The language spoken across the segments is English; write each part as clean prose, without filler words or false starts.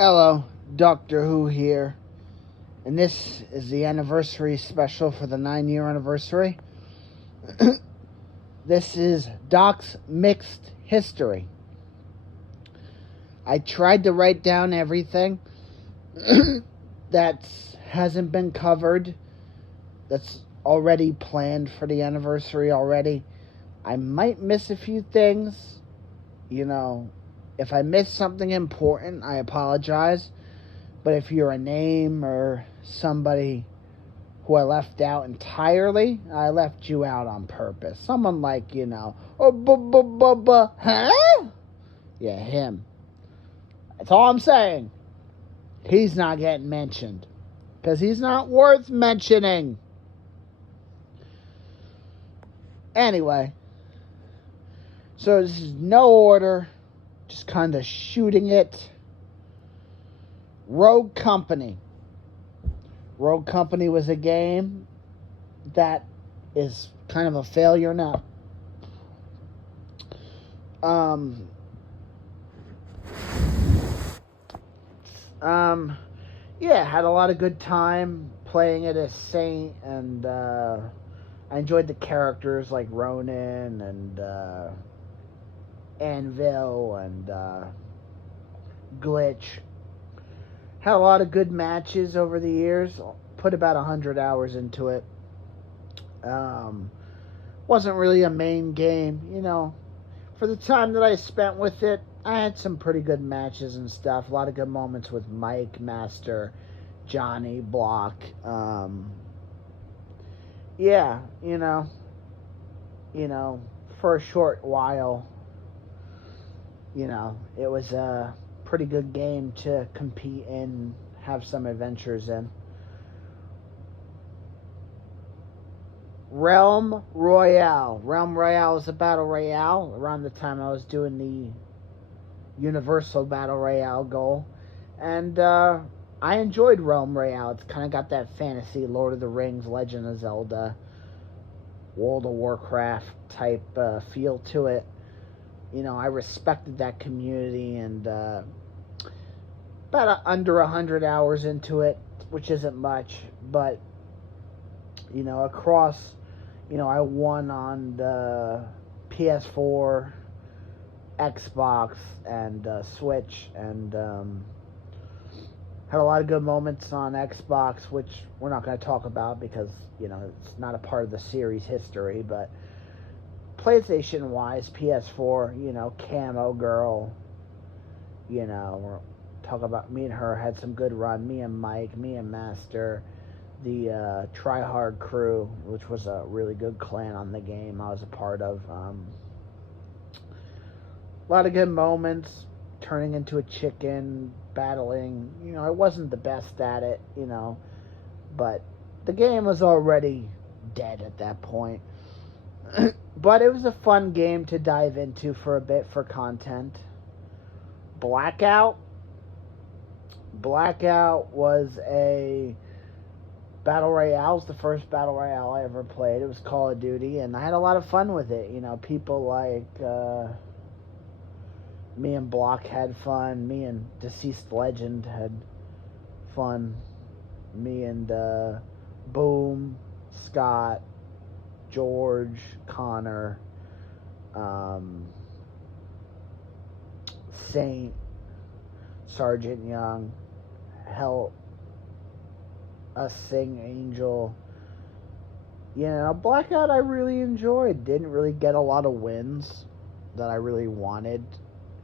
Hello, Doctor Who here, and this is the anniversary special for the 9-year anniversary. This is Doc's Mixed History. I tried to write down everything that hasn't been covered, that's already planned for the anniversary already. I might miss a few things, if I miss something important, I apologize. But if you're a name or somebody who I left out entirely, I left you out on purpose. Someone like, huh? Yeah, him. That's all I'm saying. He's not getting mentioned. Because he's not worth mentioning. Anyway. So this is no order. Just kind of shooting it. Rogue Company. Rogue Company was a game that is kind of a failure now. Had a lot of good time playing it as Saint, and I enjoyed the characters like Ronan and Anvil and Glitch. Had a lot of good matches over the years. Put about 100 hours into it. Wasn't really a main game, For the time that I spent with it, I had some pretty good matches and stuff. A lot of good moments with Mike, Master, Johnny, Block. For a short while, it was a pretty good game to compete in, have some adventures in. Realm Royale. Realm Royale is a battle royale. Around the time I was doing the Universal Battle Royale goal. And I enjoyed Realm Royale. It's kind of got that fantasy, Lord of the Rings, Legend of Zelda, World of Warcraft type feel to it. I respected that community, and about under 100 hours into it, which isn't much, but across, I won on the PS4, Xbox, and Switch, and had a lot of good moments on Xbox, which we're not going to talk about because it's not a part of the series history. But PlayStation wise, PS4, Camo Girl, we're talk about me and her had some good run. Me and Mike, me and Master, the Try Hard crew, which was a really good clan on the game I was a part of. A lot of good moments, turning into a chicken, battling. I wasn't the best at it, but the game was already dead at that point. But it was a fun game to dive into for a bit for content. Blackout was a battle royale. It was the first battle royale I ever played. It was Call of Duty, and I had a lot of fun with it. People like me and Block had fun. Me and Deceased Legend had fun. Me and Boom, Scott, George, Connor, Saint, Sergeant Young, Hell, Sing Angel. Blackout I really enjoyed. Didn't really get a lot of wins that I really wanted.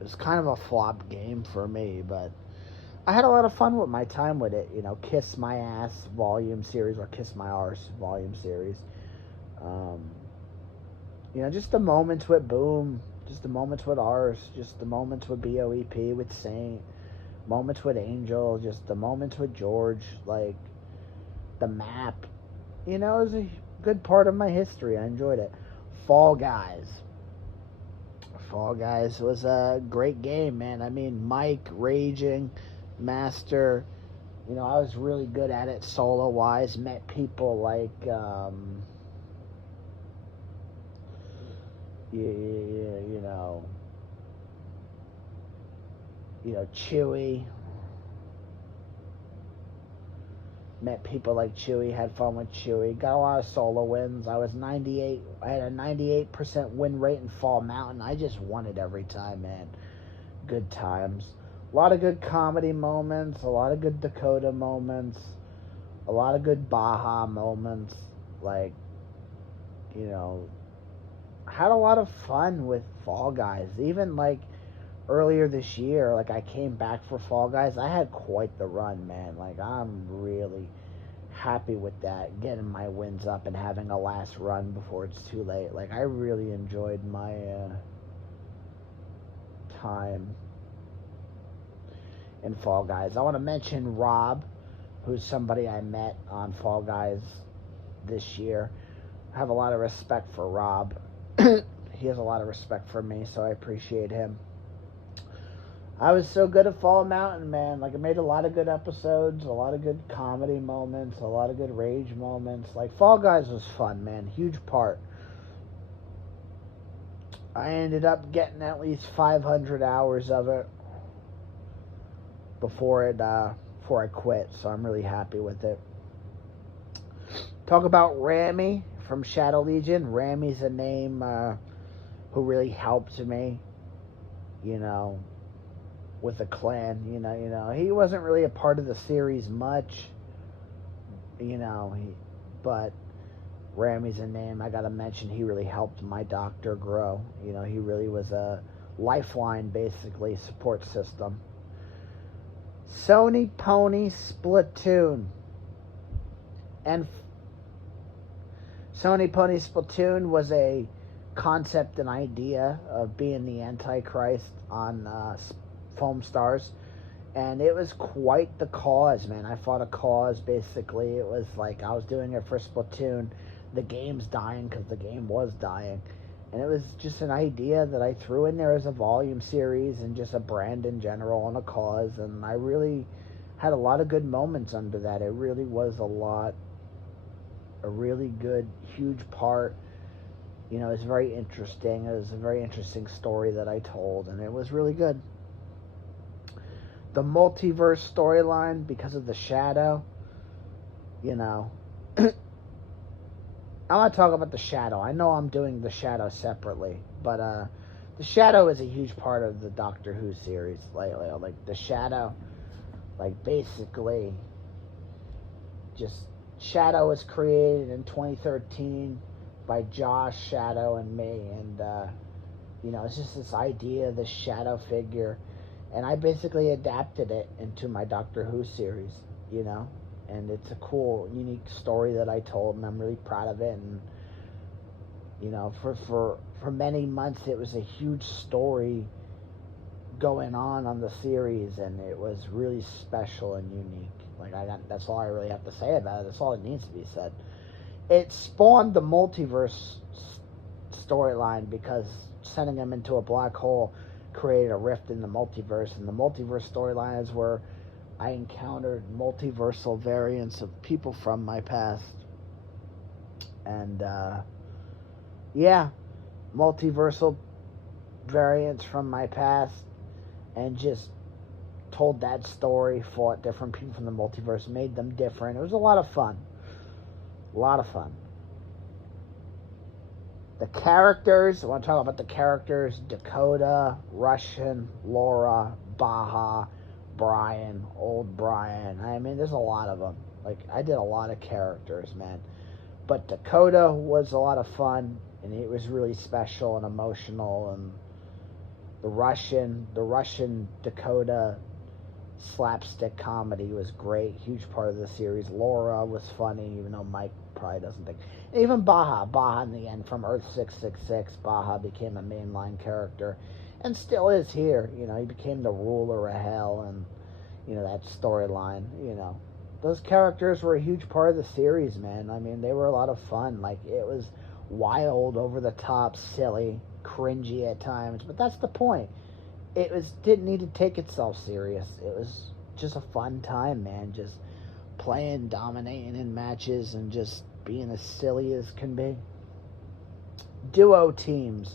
It was kind of a flop game for me, but I had a lot of fun with my time with it. Kiss My Ass Volume Series, or Kiss My Arse Volume Series. Just the moments with Boom, just the moments with Arse, just the moments with BOEP, with Saint, moments with Angel, just the moments with George, like the map. It was a good part of my history. I enjoyed it. Fall Guys was a great game, man. I mean, Mike, Raging, Master, I was really good at it solo-wise. Met people like, Chewy, Met people like Chewy, had fun with Chewy, got a lot of solo wins. I had a 98% win rate in Fall Mountain. I just won it every time, man. Good times. A lot of good comedy moments, a lot of good Dakota moments, a lot of good Baja moments. Like, you know, had a lot of fun with Fall Guys. Even like earlier this year, like I came back for Fall Guys. I had quite the run, man. Like I'm really happy with that, getting my wins up and having a last run before it's too late. Like I really enjoyed my time in Fall Guys. I want to mention Rob, who's somebody I met on Fall Guys this year. I have a lot of respect for Rob. He has a lot of respect for me, so I appreciate him. I was so good at Fall Mountain, man. Like, I made a lot of good episodes, a lot of good comedy moments, a lot of good rage moments. Like, Fall Guys was fun, man. Huge part. I ended up getting at least 500 hours of it before I quit, so I'm really happy with it. Talk about Rami from Shadow Legion. Rami's a name who really helped me, you know, with the clan. You know, he wasn't really a part of the series much, you know, but Rami's a name I gotta mention. He really helped my doctor grow. You know, he really was a lifeline, basically, support system. Sony Pony Splatoon. And Sony Pony Splatoon was a concept and idea of being the Antichrist on Foam Stars. And it was quite the cause, man. I fought a cause, basically. It was like I was doing it for Splatoon. The game's dying because the game was dying. And it was just an idea that I threw in there as a volume series and just a brand in general and a cause. And I really had a lot of good moments under that. It really was a really good, huge part. You know, it was very interesting. It was a very interesting story that I told, and it was really good. The multiverse storyline, because of the Shadow, you know. I want to talk about the Shadow. I know I'm doing the Shadow separately, but the Shadow is a huge part of the Doctor Who series lately. Like, the Shadow, like, basically, just Shadow was created in 2013 by Josh, Shadow, and me, and you know, it's just this idea, this Shadow figure, and I basically adapted it into my Doctor Who series, you know, and it's a cool, unique story that I told, and I'm really proud of it. And you know, for many months it was a huge story going on the series, and it was really special and unique. Like, that's all I really have to say about it. That's all that needs to be said. It spawned the multiverse storyline because sending them into a black hole created a rift in the multiverse, and the multiverse storyline is where I encountered multiversal variants of people from my past. And yeah, multiversal variants from my past, and just told that story, fought different people from the multiverse, made them different. It was a lot of fun. A lot of fun. The characters, I want to talk about the characters: Dakota, Russian, Laura, Baja, Brian, old Brian. I mean, there's a lot of them. Like, I did a lot of characters, man. But Dakota was a lot of fun, and it was really special and emotional. And the Russian Dakota slapstick comedy was great. Huge part of the series. Laura was funny, even though Mike probably doesn't think. And even Baja in the end, from Earth 666, Baja became a mainline character, and still is here. You know, he became the ruler of hell, and you know, that storyline. You know, those characters were a huge part of the series, man. I mean, they were a lot of fun. Like, it was wild, over the top, silly, cringy at times, but that's the point. It didn't need to take itself serious. It was just a fun time, man. Just playing, dominating in matches, and just being as silly as can be. Duo teams.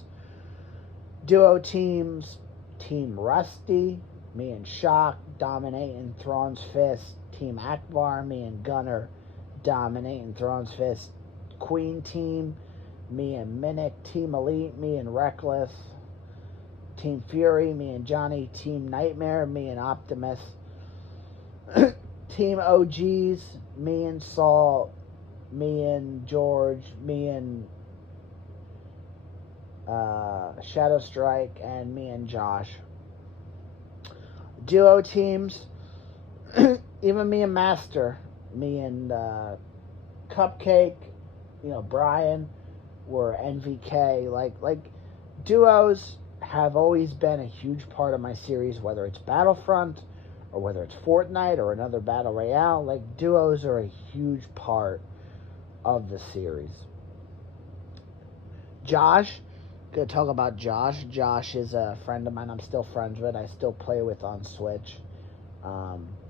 Team Rusty, me and Shock dominating Thrawn's Fist. Team Akbar, me and Gunner dominating Thrones Fist. Queen Team, me and Minnick. Team Elite, me and Reckless. Team Fury, me and Johnny. Team Nightmare, me and Optimus. Team OGs, me and Saul, me and George, me and Shadow Strike, and me and Josh. Duo teams, even me and Master, me and Cupcake, Brian, were NVK. Like duos have always been a huge part of my series, whether it's Battlefront or whether it's Fortnite or another Battle Royale. Like, duos are a huge part of the series. Josh, gonna talk about Josh. Josh is a friend of mine I'm still friends with. I still play with on Switch.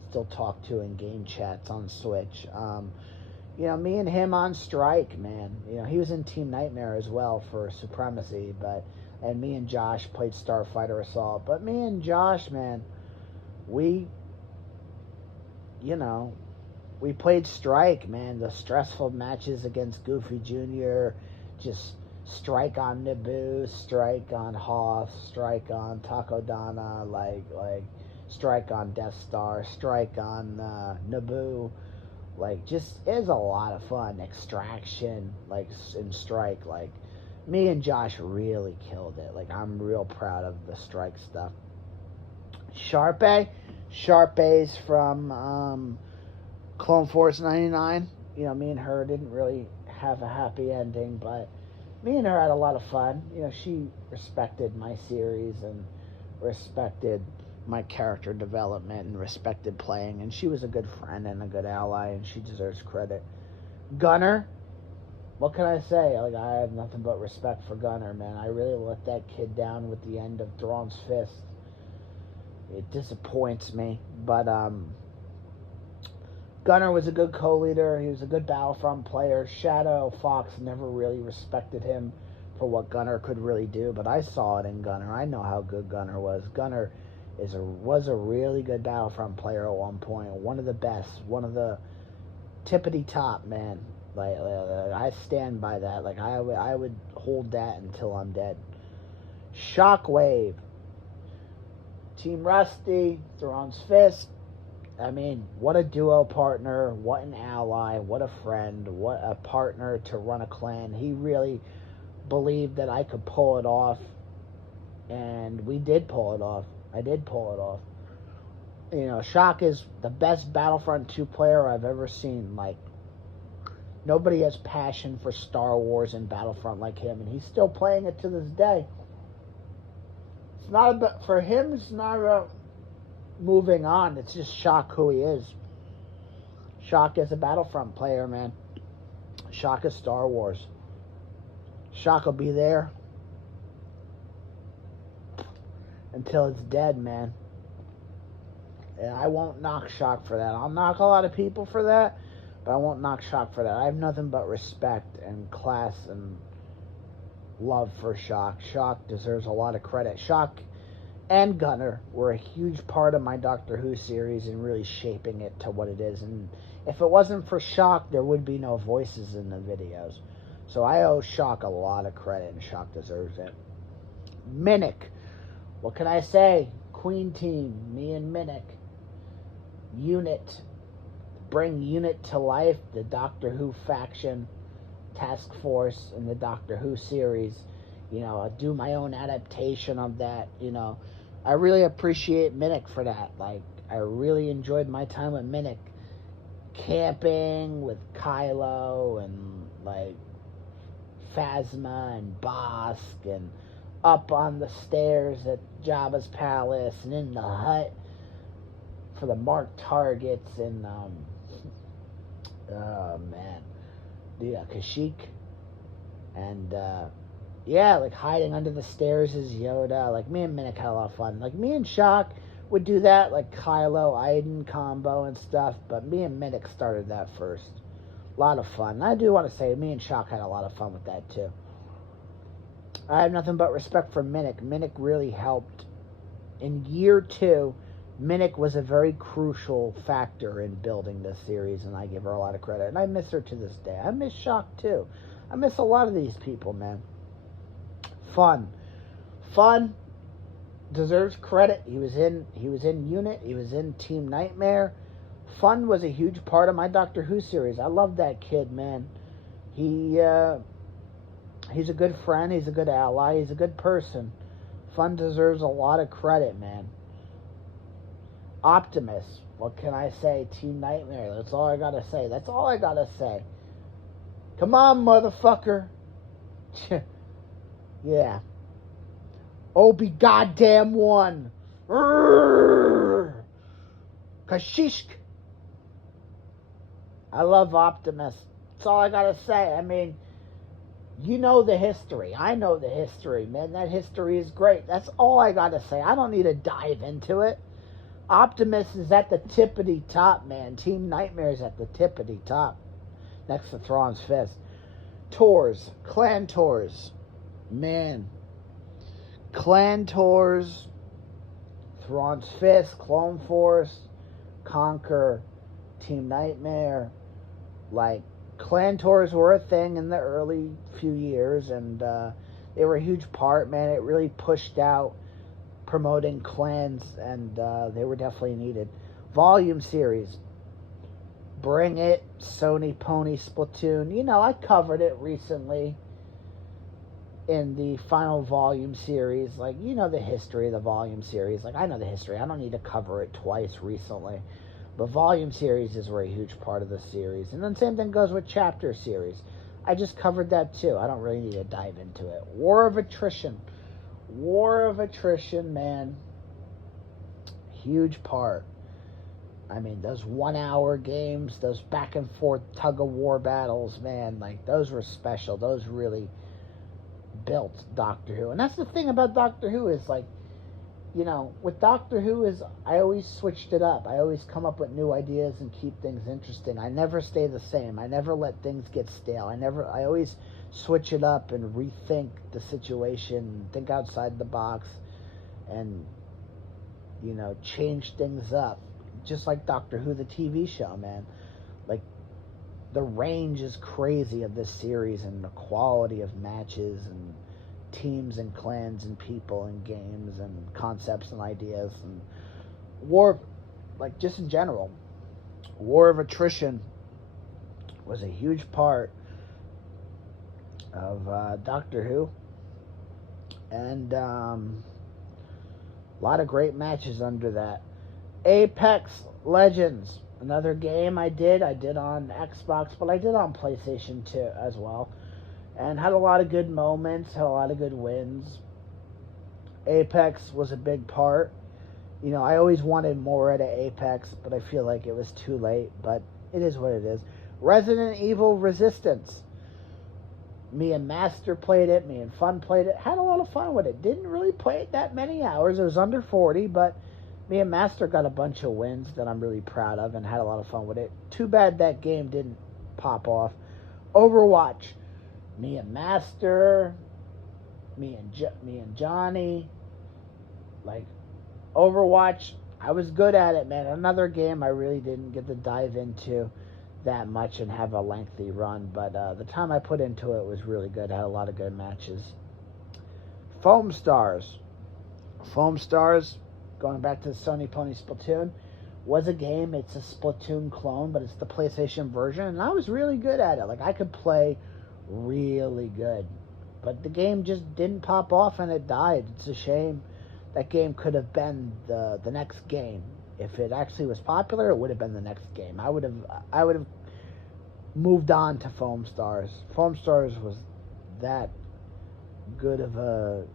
Still talk to in game chats on Switch. Me and him on strike, man. He was in Team Nightmare as well for Supremacy, and me and Josh played Starfighter Assault. But me and Josh, man, we played Strike, man. The stressful matches against Goofy Jr., just strike on Naboo, strike on Hoth, strike on Takodana, like strike on Death Star, strike on Naboo. Just is a lot of fun. Extraction, in Strike, me and Josh really killed it. I'm real proud of the Strike stuff. Sharpay's from Clone Force 99. Me and her didn't really have a happy ending, but me and her had a lot of fun. She respected my series and respected my character development and respected playing, and she was a good friend and a good ally, and she deserves credit. Gunner, what can I say? I have nothing but respect for Gunner, man. I really let that kid down with the end of Thrawn's Fist. It disappoints me, but Gunner was a good co-leader. He was a good Battlefront player. Shadow Fox never really respected him for what Gunner could really do, but I saw it in Gunner. I know how good Gunner was. Gunner was a really good Battlefront player at one point. One of the best. One of the tippity top, man. I stand by that. I would hold that until I'm dead. Shockwave. Team Rusty, Thrawn's Fist. I mean, what a duo partner, what an ally, what a friend, what a partner to run a clan. He really believed that I could pull it off, and we did pull it off. I did pull it off. Shock is the best Battlefront 2 player I've ever seen. Nobody has passion for Star Wars and Battlefront like him, and he's still playing it to this day. It's not about, for him, it's not about moving on. It's just Shock who he is. Shock is a Battlefront player, man. Shock is Star Wars. Shock will be there until it's dead, man. And I won't knock Shock for that. I'll knock a lot of people for that, but I won't knock Shock for that. I have nothing but respect and class and love for Shock. Shock deserves a lot of credit. Shock and Gunner were a huge part of my Doctor Who series and really shaping it to what it is. And if it wasn't for Shock, there would be no voices in the videos. So I owe Shock a lot of credit, and Shock deserves it. Minnick. What can I say? Queen Team, me and Minnick. Unit. Bring Unit to life, the Doctor Who faction, task force in the Doctor Who series. I'll do my own adaptation of that. I really appreciate Minnick for that. I really enjoyed my time with Minnick. Camping with Kylo and, Phasma and Bosk, and up on the stairs at Jabba's palace, and in the hut for the marked targets, and, Kashyyyk. And, hiding under the stairs is Yoda. Me and Minnick had a lot of fun. Me and Shock would do that, Kylo Iden combo and stuff, but me and Minnick started that first. A lot of fun. And I do want to say, me and Shock had a lot of fun with that, too. I have nothing but respect for Minnick. Minnick really helped in year 2 Minnick was a very crucial factor in building this series, and I give her a lot of credit. And I miss her to this day. I miss Shock too. I miss a lot of these people, man. Fun deserves credit. He was in Unit. He was in Team Nightmare. Fun was a huge part of my Doctor Who series. I love that kid, man. He's a good friend. He's a good ally. He's a good person. Fun deserves a lot of credit, man. Optimus. What can I say? Team Nightmare. That's all I gotta say. That's all I gotta say. Come on, motherfucker. Yeah. Obi goddamn one. Kashishk. I love Optimus. That's all I gotta say. I mean, you know the history. I know the history, man. That history is great. That's all I gotta say. I don't need to dive into it. Optimus is at the tippity top, man. Team Nightmare is at the tippity top. Next to Thrawn's Fist. Tours. Clan Tours. Man. Clan Tours. Thrawn's Fist. Clone Force. Conquer. Team Nightmare. Like, Clan Tours were a thing in the early few years, and they were a huge part, man. It really pushed out promoting clans, and they were definitely needed. Volume series. Bring It, Sony Pony Splatoon. You know, I covered it recently in the final volume series. Like, you know the history of the volume series. Like, I know the history. I don't need to cover it twice recently. But volume series is a huge part of the series. And then same thing goes with chapter series. I just covered that too. I don't really need to dive into it. War of Attrition. War of Attrition, man. Huge part. I mean, those 1 hour games, those back and forth tug of war battles, man, like, those were special. Those really built Doctor Who. And that's the thing about Doctor Who is, like, you know, with Doctor Who is I always switched it up. I always come up with new ideas and keep things interesting. I never stay the same. I never let things get stale. I always switch it up and rethink the situation, think outside the box, and, you know, change things up. Just like Doctor Who, the TV show, man. Like, the range is crazy of this series, and the quality of matches and teams and clans and people and games and concepts and ideas and war, like, just in general. War of Attrition was a huge part of Doctor Who, and a lot of great matches under that. Apex Legends, another game I did on Xbox, but I did on PlayStation 2 as well. And had a lot of good moments, had a lot of good wins. Apex was a big part. You know, I always wanted more out of Apex, but I feel like it was too late. But it is what it is. Resident Evil Resistance. Me and Master played it. Me and Fun played it. Had a lot of fun with it. Didn't really play it that many hours. It was under 40, but me and Master got a bunch of wins that I'm really proud of and had a lot of fun with it. Too bad that game didn't pop off. Overwatch. Me and Master, me and Johnny, like, Overwatch, I was good at it, man. Another game I really didn't get to dive into that much and have a lengthy run, but the time I put into it was really good. I had a lot of good matches. Foam Stars, going back to the Sony Pony Splatoon, was a game. It's a Splatoon clone, but it's the PlayStation version, and I was really good at it. Like, I could play really good, but the game just didn't pop off and it died. It's a shame. That game could have been the next game. If it actually was popular, it would have been the next game. I would have moved on to Foam Stars. Foam Stars was that good of a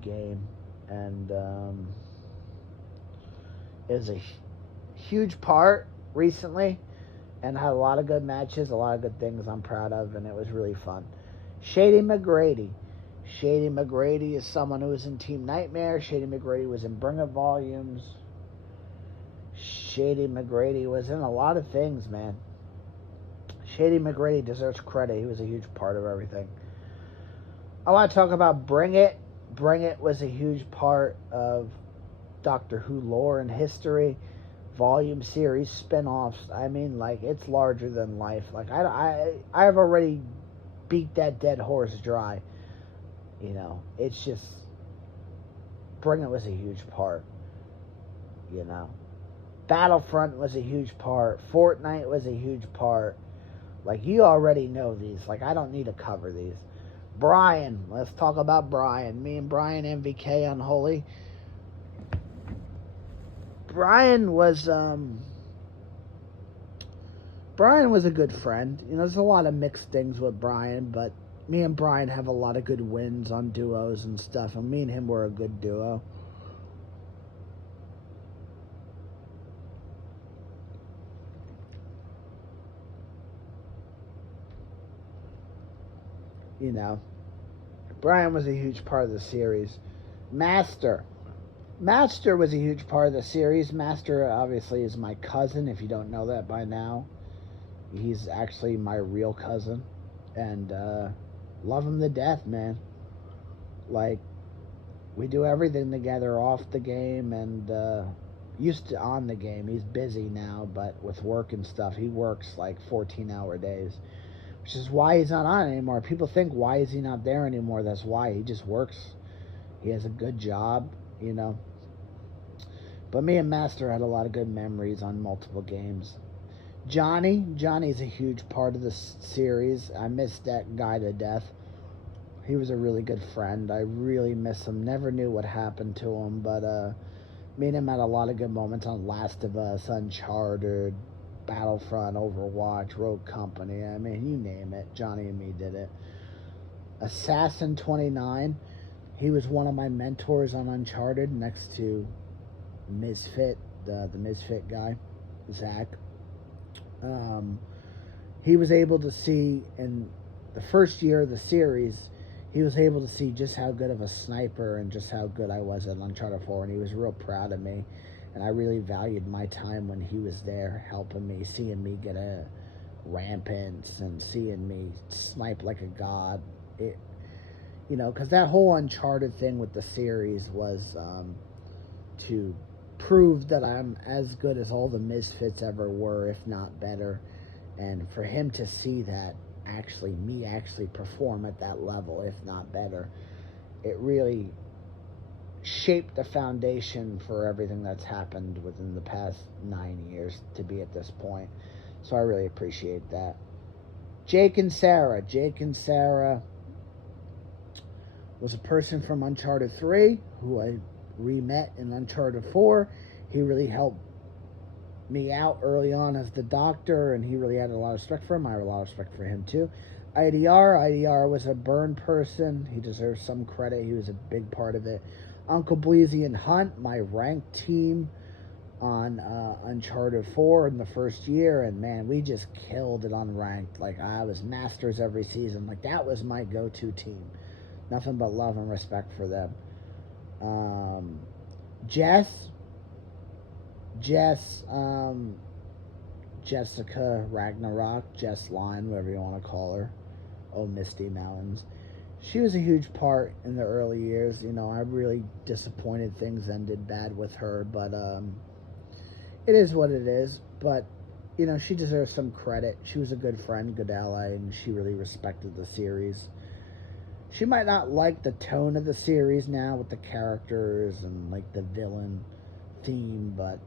game, and it was a huge part recently, and had a lot of good matches, a lot of good things I'm proud of, and it was really fun. Shady McGrady. Shady McGrady is someone who was in Team Nightmare. Shady McGrady was in Bring It volumes. Shady McGrady was in a lot of things, man. Shady McGrady deserves credit. He was a huge part of everything. I want to talk about Bring It. Bring It was a huge part of Doctor Who lore and history, volume series, spin-offs. I mean, like, it's larger than life. Like, I've already beat that dead horse dry. You know, it's just, Bring was a huge part. You know, Battlefront was a huge part. Fortnite was a huge part. Like, you already know these. Like, I don't need to cover these. Brian. Let's talk about Brian. Me and Brian MVK Unholy. Brian was a good friend. You know, there's a lot of mixed things with Brian, but me and Brian have a lot of good wins on duos and stuff, and me and him were a good duo. You know, Brian was a huge part of the series. Master was a huge part of the series. Master obviously is my cousin, if you don't know that by now. He's actually my real cousin. And love him to death, man. Like, we do everything together off the game and used to on the game. He's busy now, but with work and stuff, he works like 14-hour days. Which is why he's not on anymore. People think, why is he not there anymore? That's why. He just works. He has a good job, you know. But me and Master had a lot of good memories on multiple games. Johnny's a huge part of the series. I miss that guy to death. He was a really good friend. I really miss him. Never knew what happened to him, but me and him had a lot of good moments on Last of Us, Uncharted, Battlefront, Overwatch, Rogue Company. I mean, you name it. Johnny and me did it. Assassin 29. He was one of my mentors on Uncharted next to Misfit, the Misfit guy, Zach. He was able to see in the first year of the series, he was able to see just how good of a sniper and just how good I was at Uncharted 4, and he was real proud of me. And I really valued my time when he was there, helping me, seeing me get a rampants and seeing me snipe like a god. It, you know, because that whole Uncharted thing with the series was to prove that I'm as good as all the Misfits ever were, if not better. And for him to see that, me actually perform at that level, if not better, it really shaped the foundation for everything that's happened within the past 9 years to be at this point. So I really appreciate that. Jake and Sarah was a person from Uncharted 3 who I re-met in Uncharted 4. He really helped me out early on as the Doctor, and he really had a lot of respect for him. I have a lot of respect for him too. IDR was a burn person. He deserves some credit. He was a big part of it. Uncle Bleezy and Hunt, my ranked team on Uncharted 4 in the first year, and man, we just killed it on ranked. Like, I was masters every season. Like, that was my go-to team. Nothing but love and respect for them. Jessica Ragnarok, Jess Line, whatever you want to call her. Oh, Misty Mountains. She was a huge part in the early years. You know, I really disappointed things ended bad with her, but it is what it is. But, you know, she deserves some credit. She was a good friend, good ally, and she really respected the series. She might not like the tone of the series now with the characters and, like, the villain theme, but,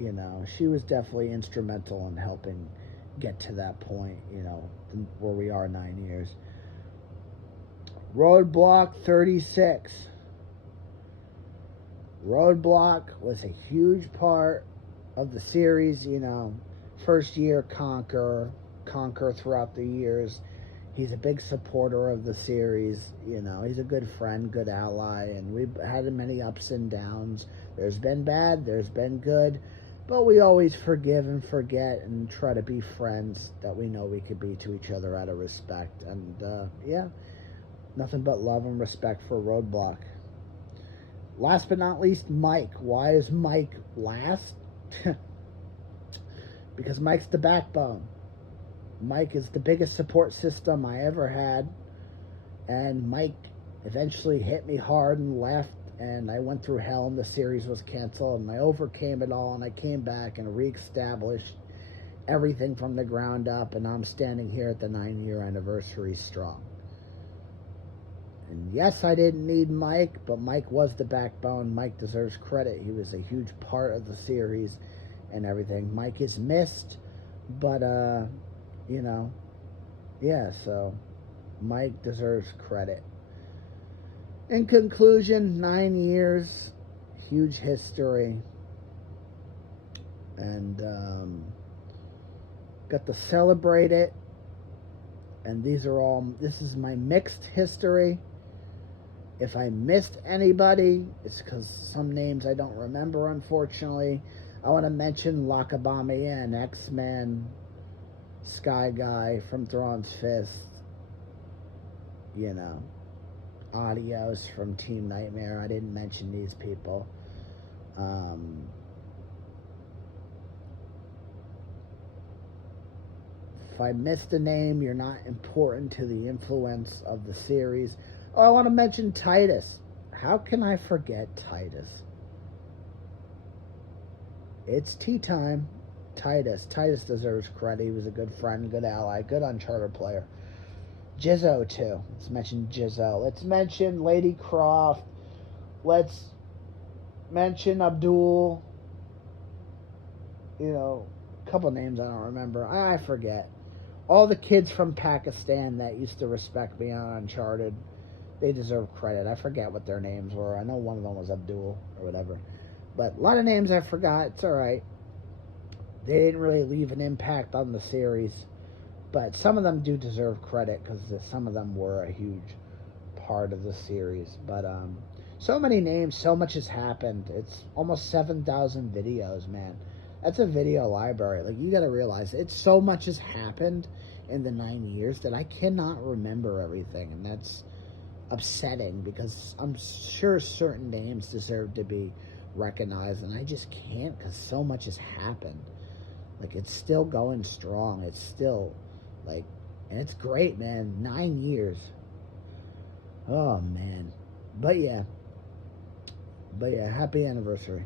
you know, she was definitely instrumental in helping get to that point, you know, where we are 9 years. Roadblock 36. Roadblock was a huge part of the series, you know. First year, Conquer throughout the years. He's a big supporter of the series, you know. He's a good friend, good ally, and we've had many ups and downs. There's been bad, there's been good, but we always forgive and forget and try to be friends that we know we could be to each other out of respect. And, yeah. Nothing but love and respect for Roadblock. Last but not least, Mike. Why is Mike last? Because Mike's the backbone. Mike is the biggest support system I ever had. And Mike eventually hit me hard and left and I went through hell, and the series was canceled, and I overcame it all, and I came back and reestablished everything from the ground up, and I'm standing here at the 9-year anniversary strong. And yes, I didn't need Mike, but Mike was the backbone. Mike deserves credit. He was a huge part of the series and everything. Mike is missed, but you know, yeah, so Mike deserves credit. In conclusion, 9 years, huge history, and got to celebrate it. And this is my mixed history. If I missed anybody, it's because some names I don't remember, unfortunately. I want to mention Lacabamia, X-Men, Sky Guy from Thrawn's Fist, Adios from Team Nightmare. I didn't mention these people. If I missed a name, you're not important to the influence of the series. Oh, I want to mention Titus. How can I forget Titus? It's tea time. Titus deserves credit. He was a good friend, good ally, good Uncharted player. Jizzo, too. Let's mention Jizzo. Let's mention Lady Croft. Let's mention Abdul. A couple names I don't remember. I forget. All the kids from Pakistan that used to respect me on Uncharted, they deserve credit. I forget what their names were. I know one of them was Abdul or whatever. But a lot of names I forgot. It's alright. They didn't really leave an impact on the series. But some of them do deserve credit because some of them were a huge part of the series. But so many names, so much has happened. It's almost 7,000 videos, man. That's a video library. Like, you got to realize, so much has happened in the 9 years that I cannot remember everything. And that's upsetting because I'm sure certain names deserve to be recognized. And I just can't because so much has happened. Like, it's still going strong. It's still, and it's great, man. 9 years. Oh, man. But yeah, happy anniversary.